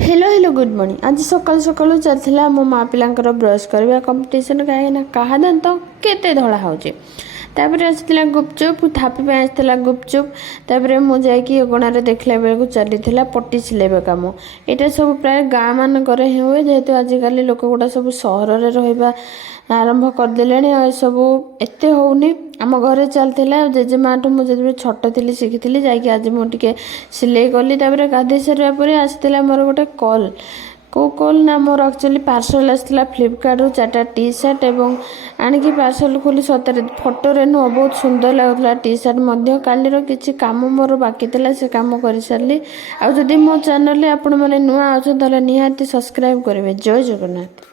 Hello hello good morning. आज सकाल सकाल चलता मो माँ पिलांकर ब्रश करवा कंपटीशन कहीं क्या दांत केते धड़ा होचे। तापर आसाला गुपचुप थापी आसाला गुपचुप। तापर मुझे अगणार देखला बेलू चली पट्टी सिलेबा कम। यहाँ सब प्राय गाँ मानक हुए जेहेतु आजिकल लोक गुड़ा सब सहर रहा आरंभ करदे सब एत होनी। आम घरे चलता जेजेमा मुझे छोट थी शिखी जाकि मुझे सिलाई कली। गाधे सारापर आसाला मोर गोटे कल को कल ना more actually parcel आसाला Flipkart 4टा T shirt एवं आणिकी पार्सल खोली सतरे फोटो नुह बहुत सुंदर लगुला टी सार्ट कालीर किसी कम मोर बाकी था से कम कर सारी। आदि मो चैनल आपण मैंने नुआ अच्छे निहाती सब्सक्राइब करेंगे। जय जगन्नाथ।